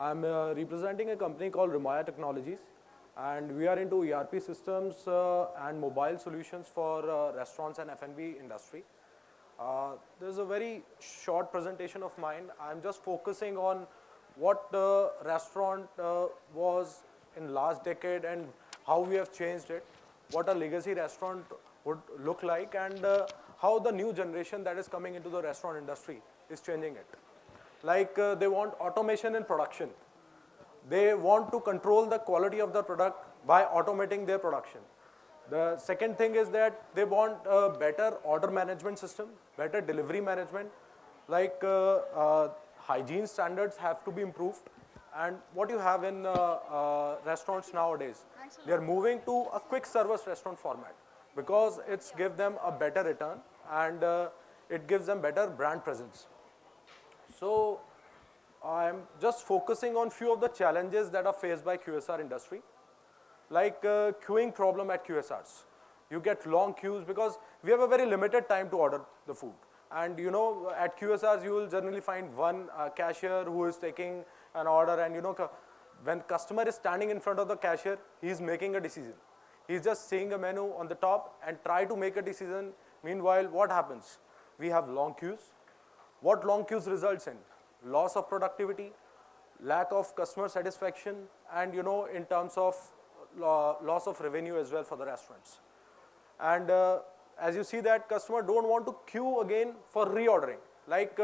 I'm representing a company called Remaya Technologies, and we are into ERP systems and mobile solutions for restaurants and F&B industry. There's a very short presentation of mine. I'm just focusing on what the restaurant was in last decade and how we have changed it, what a legacy restaurant would look like, and how the new generation that is coming into the restaurant industry is changing it. Like they want automation in production. They want to control the quality of the product by automating their production. The second thing is that they want a better order management system, better delivery management, like hygiene standards have to be improved. And what you have in restaurants nowadays, they are moving to a quick service restaurant format because it's give them a better return and it gives them better brand presence. So I'm just focusing on few of the challenges that are faced by QSR industry, like queuing problem at QSRs. You get long queues because we have a very limited time to order the food. And you know, at QSRs, you will generally find one cashier who is taking an order, and you know, when customer is standing in front of the cashier, he is making a decision. He's just seeing a menu on the top and try to make a decision. Meanwhile, what happens? We have long queues. What long queues results in? Loss of productivity, lack of customer satisfaction, and you know, in terms of loss of revenue as well for the restaurants. And as you see that customer don't want to queue again for reordering. Like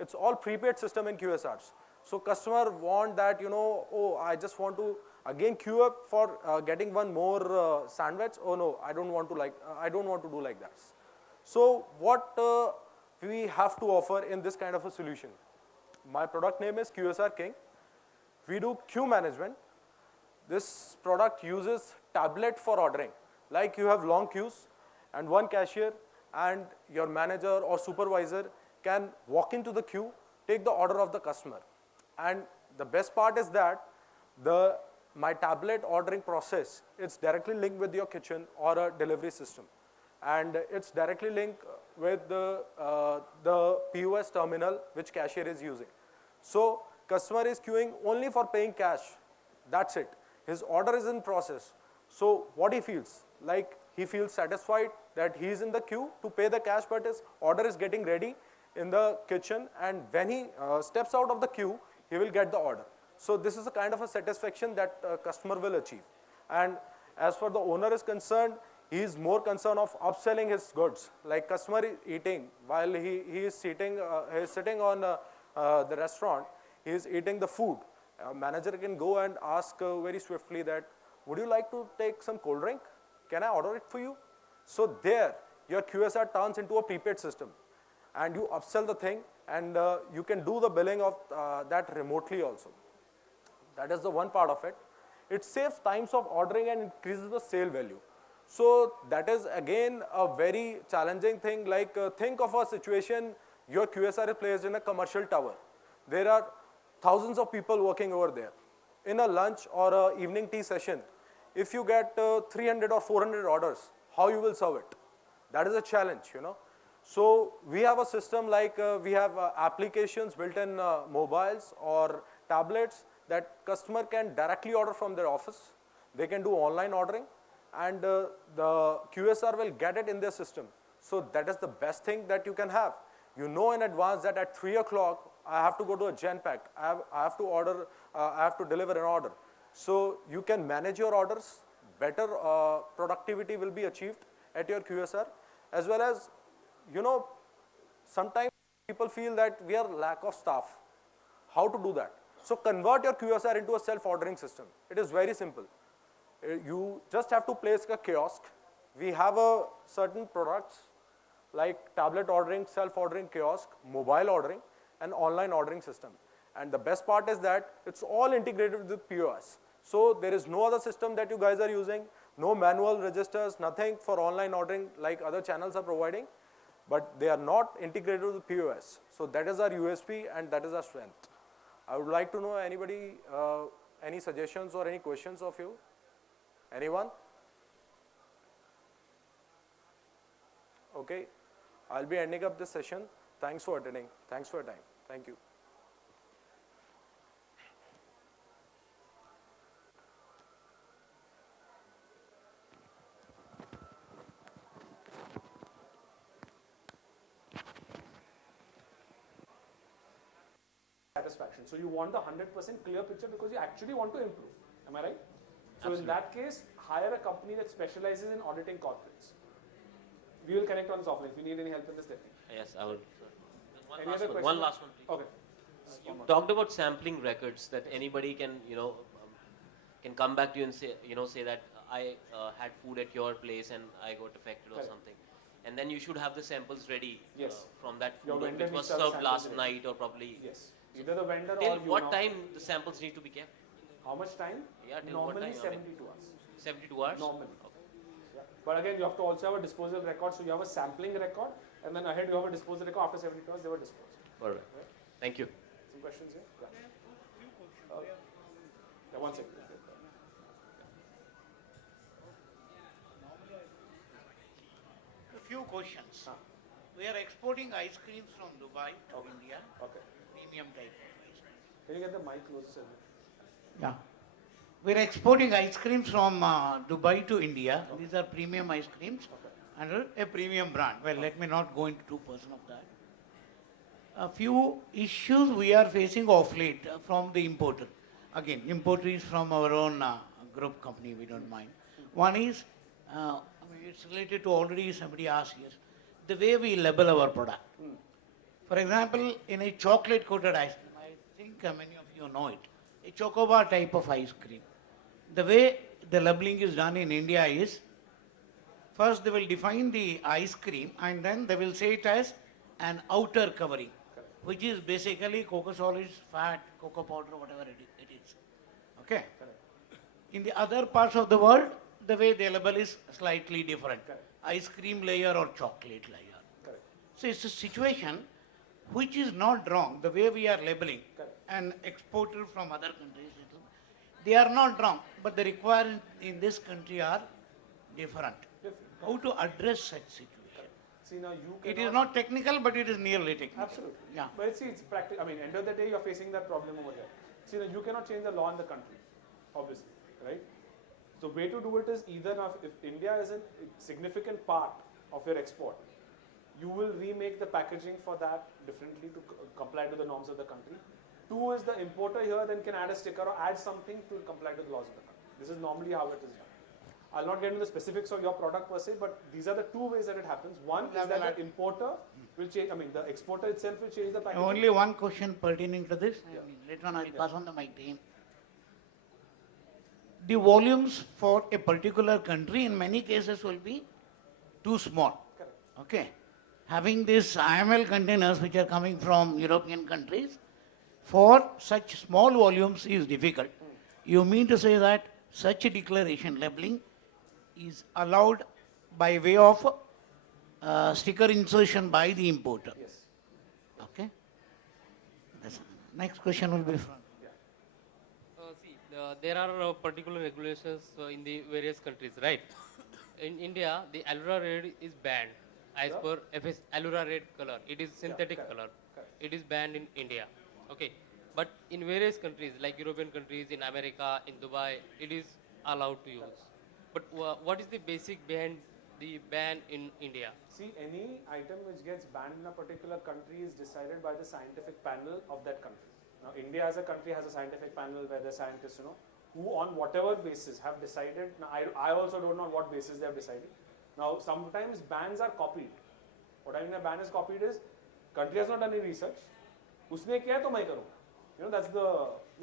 it's all prepaid system in QSRs. So customer want that, you know, oh, I just want to again queue up for getting one more sandwich. Oh no, I don't want to do like that. So what we have to offer in this kind of a solution? My product name is QSR King. We do queue management. This product uses tablet for ordering. Like you have long queues and one cashier and your manager or supervisor can walk into the queue, take the order of the customer. And the best part is that my tablet ordering process, it's directly linked with your kitchen or a delivery system. And it's directly linked with the POS terminal which cashier is using. So customer is queuing only for paying cash. That's it. His order is in process. So what he feels? Like he feels satisfied that he is in the queue to pay the cash, but his order is getting ready in the kitchen, and when he steps out of the queue, he will get the order. So this is a kind of a satisfaction that customer will achieve. And as for the owner is concerned, he is more concerned of upselling his goods. Like customer is eating while he is sitting on the restaurant, he is eating the food. A manager can go and ask very swiftly that, would you like to take some cold drink? Can I order it for you? So there, your QSR turns into a prepaid system, and you upsell the thing, and you can do the billing of that remotely also. That is the one part of it. It saves times of ordering and increases the sale value. So that is again a very challenging thing. Like think of a situation, your QSR is placed in a commercial tower. There are thousands of people working over there. In a lunch or a evening tea session, if you get 300 or 400 orders, how you will serve it? That is a challenge, you know. So we have a system like we have applications built in mobiles or tablets that customer can directly order from their office. They can do online ordering, and the QSR will get it in their system. So that is the best thing that you can have. You know in advance that at 3 o'clock, I have to go to a Gen Pack. I have to order, I have to deliver an order. So you can manage your orders, better productivity will be achieved at your QSR, as well as, you know, sometimes people feel that we are lack of staff. How to do that? So convert your QSR into a self-ordering system. It is very simple. You just have to place a kiosk. We have a certain products like tablet ordering, self-ordering kiosk, mobile ordering, and online ordering system. And the best part is that it's all integrated with POS. So there is no other system that you guys are using, no manual registers, nothing for online ordering like other channels are providing, but they are not integrated with POS. So that is our USP and that is our strength. I would like to know anybody, any suggestions or any questions of you? Anyone? Okay, I'll be ending up this session. Thanks for attending. Thanks for your time. Thank you. satisfaction. So you want the 100% clear picture because you actually want to improve. Am I right? So Absolutely. in that case, hire a company that specializes in auditing corporates. We will connect on this offline. If you need any help in this, let me know. Yes, I would. Any other question? One last one, please. Okay. You talked about sampling records that anybody can, can come back to you and say that I had food at your place and I got affected or Correct. something. And then you should have the samples ready Yes. from that Your food vendor which was needs to have served samples last ready. night or probably. Yes. Either the vendor Till or you. what now. time the samples need to be kept? How much time? Yeah, till what Normally time? I mean, 72 hours. 72 hours? Normally. Okay. Yeah. But again, you have to also have a disposal record. So you have a sampling record, and then ahead you have a disposal record. After 72 hours, they were disposed. All right. Right? Thank you. Some questions here? Yeah. Yeah, one second. A few questions. Ah. We are exporting ice creams from Dubai to Okay. India, Okay. premium type of ice cream. Can you get the mic closer? Sir? Yeah. We are exporting ice creams from Dubai to India. These are premium ice creams under a premium brand. Well, let me not go into 2% of that. A few issues we are facing off late from the importer. Again, importer is from our own group company, we don't mind. One is, it's related to already somebody asked here, the way we label our product. For example, in a chocolate coated ice cream, I think many of you know it, a chocobar type of ice cream. The way the labeling is done in India is, first they will define the ice cream and then they will say it as an outer covering, which is basically cocoa solids, fat, cocoa powder, whatever it is. Okay? In the other parts of the world, the way they label is slightly different. Correct. Ice cream layer or chocolate layer. Correct. So it's a situation which is not wrong, the way we are labeling Correct. an exporter from other countries. They are not wrong, but the requirements in this country are different. How to address such situation? See, now you It cannot. is not technical, but it is nearly technical. Absolutely. Yeah. But see, it's practical. I mean, end of the day, you're facing that problem over here. See, now you cannot change the law in the country, obviously, right? The way to do it is either now, if India is a significant part of your export, you will remake the packaging for that differently to comply to the norms of the country. Two is the importer here then can add a sticker or add something to comply to the laws of the country. This is normally how it is done. I'll not get into the specifics of your product per se, but these are the two ways that it happens. One is that the importer will change, I mean, the exporter itself will change the packaging. Only one question pertaining to this. Later on, I will pass on the mic to him. The volumes for a particular country in many cases will be too small. Correct. Okay. Having these IML containers which are coming from European countries, for such small volumes is difficult. You mean to say that such a declaration labeling is allowed by way of sticker insertion by the importer? Yes. Okay. Next question will be from. There are particular regulations in the various countries, right? In India, the Allura red is banned as per FS Allura red color. It is synthetic correct, color. correct. It is banned in India. Okay. But in various countries, like European countries, in America, in Dubai, it is allowed to use. But what is the basic behind the ban in India? See, any item which gets banned in a particular country is decided by the scientific panel of that country. Now, India as a country has a scientific panel where the scientists, who on whatever basis have decided. Now, I also don't know on what basis they have decided. Now, sometimes bans are copied. What I mean a ban is copied is, country has not done any research. Usne kiya hai to main karunga.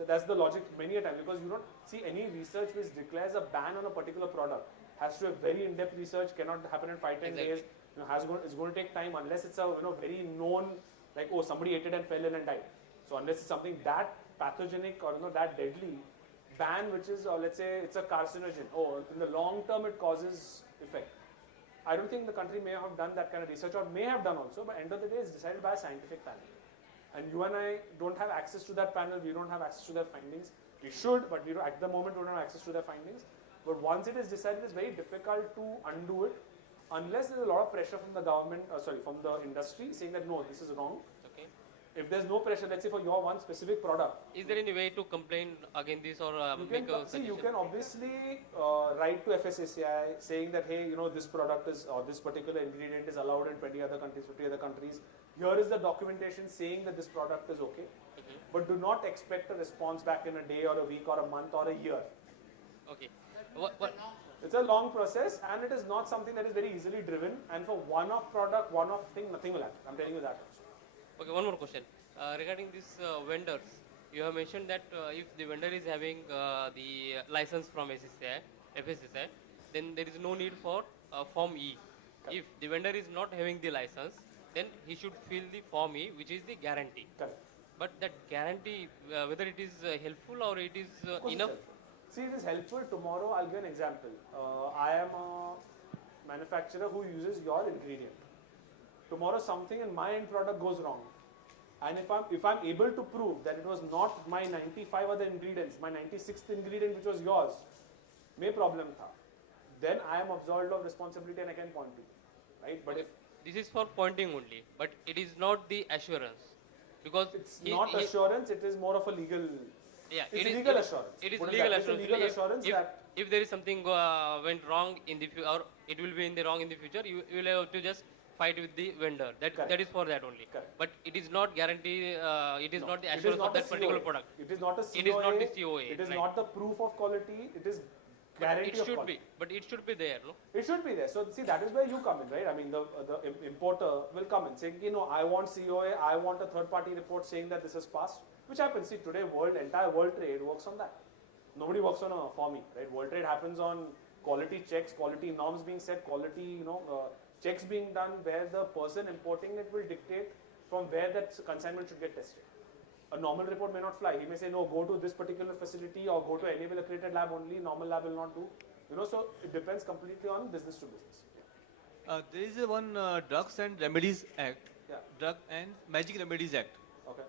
That's the logic many a time, because you don't see any research which declares a ban on a particular product has to have very in-depth research, cannot happen in 5-10 days. It's going to take time unless it's a very known, like, oh, somebody ate it and fell in and died. So unless it's something that pathogenic or that deadly, ban which is, let's say it's a carcinogen, oh, in the long term it causes effect. I don't think the country may have done that kind of research, or may have done also, but end of the day it's decided by a scientific panel. And you and I don't have access to that panel, we don't have access to their findings. We should, but at the moment we don't have access to their findings. But once it is decided, it's very difficult to undo it, unless there's a lot of pressure from the government, from the industry, saying that no, this is wrong. Okay. If there's no pressure, let's say for your one specific product, Is there any way to complain against this or you make can, a see, you suggestion? can obviously write to FSSAI saying that, hey, this product is, or this particular ingredient is allowed in 20 other countries, 50 other countries. Here is the documentation saying that this product is okay. but do not expect a response back in a day or a week or a month or a year. Okay. What? It's a long process and it is not something that is very easily driven, and for one-off product, one-off thing, nothing will happen. I'm telling you that also. Okay, one more question. Regarding these vendors, you have mentioned that if the vendor is having the license from FSSI, then there is no need for Form E. If the vendor is not having the license, then he should fill the Form E, which is the guarantee. Correct. But that guarantee, whether it is helpful or it is Of course it's enough. helpful. See, it is helpful. Tomorrow, I'll give an example. I am a manufacturer who uses your ingredient. Tomorrow, something in my end product goes wrong, and if I'm able to prove that it was not my 95 other ingredients, my 96th ingredient which was yours, may problem tha, then I am absolved of responsibility and I can point to you, right? But if This is for pointing only, but it is not the assurance, because it's not assurance, it is more of a legal. Yeah, It's it is legal it- assurance. It is Put it legal that way. It's a assurance. legal If- assurance if, that- if there is something went wrong in the future, or it will be in the wrong in the future, you will have to just fight with the vendor. That Correct. is for that only. Correct. But it is not guarantee. It is No, not the it is assurance not of a that particular COA. product. It is not a COA. It is not the COA, It is right. not the proof of quality. It is guarantee It of should quality. be, but it should be there, no? It should be there. So see, that is where you come in, right? I mean, the importer will come in saying, you know, I want COA, I want a third-party report saying that this is passed, which happens. See, today, entire world trade works on that. Nobody works on a Form E, right? World trade happens on quality checks, quality norms being set, quality, checks being done, where the person importing it will dictate from where that consignment should get tested. A normal report may not fly. He may say, no, go to this particular facility or go to any accredited lab only. Normal lab will not do. So it depends completely on business to business. There is one Drugs and Remedies Act, Yeah. Drug and Magic Remedies Act, Okay.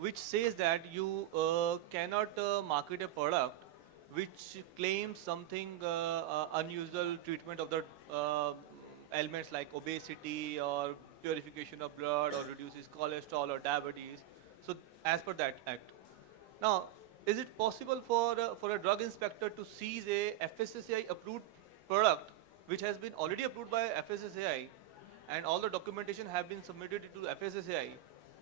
which says that you cannot market a product which claims something unusual treatment of the ailments like obesity or purification of blood or reduces cholesterol or diabetes. So as per that act. Now, is it possible for a drug inspector to seize a FSSAI approved product which has been already approved by FSSAI and all the documentation have been submitted to FSSAI?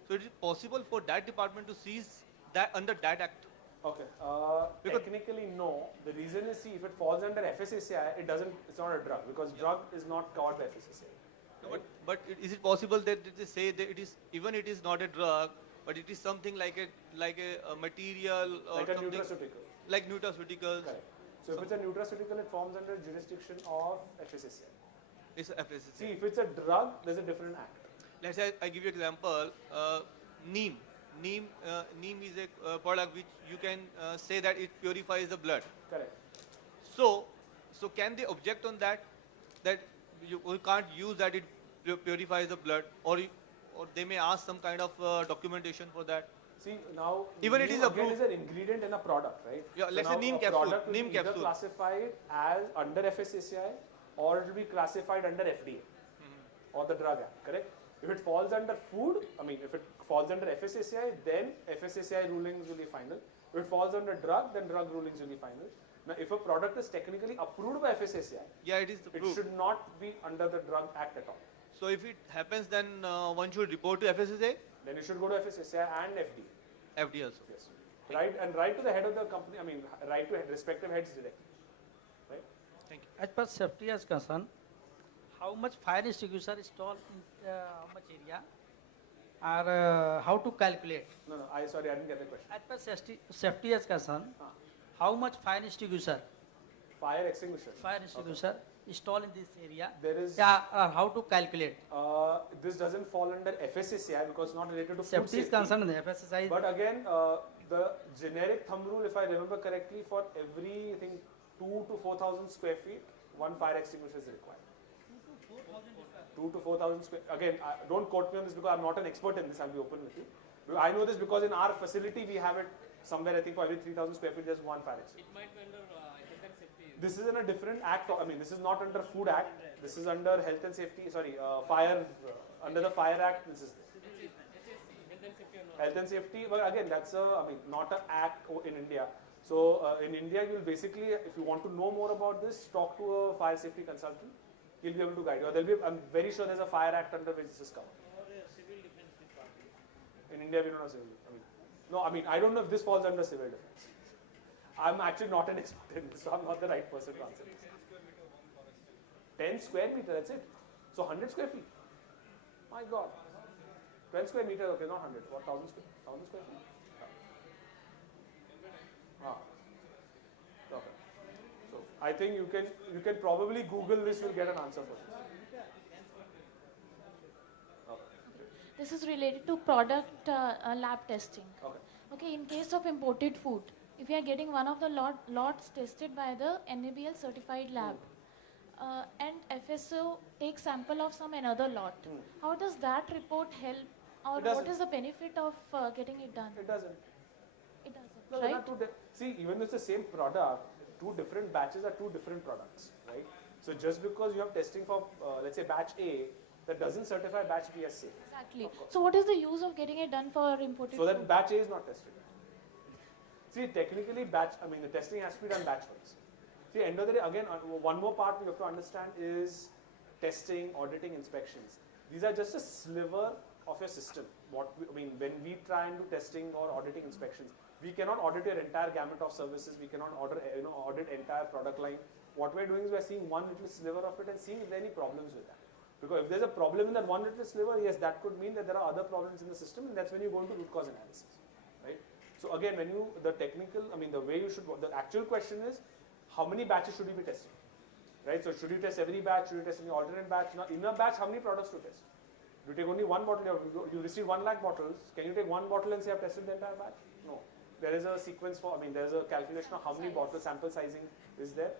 So is it possible for that department to seize that under that act? Okay. Because- Technically, no. The reason is, see, if it falls under FSSAI, it's not a drug because drug is not covered by FSSAI. No, but is it possible that they say that it is not a drug, but it is something like a material or Like a something nutraceutical. like nutraceuticals? Correct. So if it's a nutraceutical, it forms under jurisdiction of FSSAI. It's a FSSAI. See, if it's a drug, there's a different act. Let's say I give you an example. Neem. Neem is a product which you can say that it purifies the blood. Correct. So can they object on that? That you can't use that it purifies the blood, or they may ask some kind of documentation for that. See, now, Even it neem is again approved. is an ingredient in a product, right? Yeah, let's now say neem a capsule, product will neem be either capsule. classified as under FSSAI or it will be classified under FDA or the Drug Act, correct? If it falls under food, if it falls under FSSAI, then FSSAI rulings will be final. If it falls under drug, then drug rulings will be final. Now, if a product is technically approved by FSSAI, Yeah, it is it approved. should not be under the Drug Act at all. So if it happens, then one should report to FSSAI, Then you should go to FSSAI and FDA. FD also. Yes. Write to the head of the company, write to respective heads directly. Right? Thank you. As per safety as concerned, how much fire extinguisher installed in how much area, or how to calculate? No, sorry, I didn't get the question. As per safety as concerned, how much fire extinguisher Fire extinguisher. installed in this area? There is, How to calculate? this doesn't fall under FSSAI because it's not related to food Safety is safety. concerned, the FSSI. But again, the generic thumb rule, if I remember correctly, for every, I think, 2 to 4,000 square feet, one fire extinguisher is required. 2 to 4,000 square. Again, don't quote me on this because I'm not an expert in this. I'll be open with you. I know this because in our facility we have it somewhere. I think for every 3,000 square feet, there's one fire extinguisher. It might be under health and safety. This is in a different act. This is not under Food Act. This is under Health and Safety. Sorry, Fire. Under the Fire Act, this is there. Health and safety or not? Health and Safety. But again, that's not an act in India. So in India, you'll basically, if you want to know more about this, talk to a fire safety consultant. He'll be able to guide you. Or I'm very sure there's a Fire Act under which this is covered. In India, we don't have civil. No, I mean, I don't know if this falls under civil defense. I'm actually not an expert in this, so I'm not the right person to answer this. 10 square meter, that's it. So 100 square feet. My God. 12 square meter, okay, not 100. What, 1000 square feet? Ah. Okay. So I think you can probably Google this, you'll get an answer for this. This is related to product lab testing. Okay. Okay, in case of imported food, if you are getting one of the lots tested by the NABL certified lab, and FSO takes sample of some another lot, how does that report help, or It doesn't. what is the benefit of getting it done? It doesn't. It doesn't, No, they're right? not two see, even though it's the same product, two different batches are two different products, right? So just because you have testing for, let's say, batch A, that doesn't certify batch B as safe. Exactly. Of course. So what is the use of getting it done for imported So that food? batch A is not tested. See, technically, the testing has to be done batch-wise. See, end of the day, again, one more part we have to understand is testing, auditing, inspections. These are just a sliver of your system. When we try and do testing or auditing inspections, we cannot audit your entire gamut of services. We cannot audit entire product line. What we're doing is we're seeing one little sliver of it and seeing if there are any problems with that. Because if there's a problem in that one little sliver, yes, that could mean that there are other problems in the system, and that's when you go into root cause analysis, right? So again, the way you should, the actual question is, how many batches should you be testing, right? So should you test every batch? Should you test any alternate batch? Now, in a batch, how many products to test? You take only one bottle, you receive 1 lakh bottles. Can you take one bottle and say I've tested the entire batch? No. There is a sequence there's a calculation of how many bottles, sample sizing is there.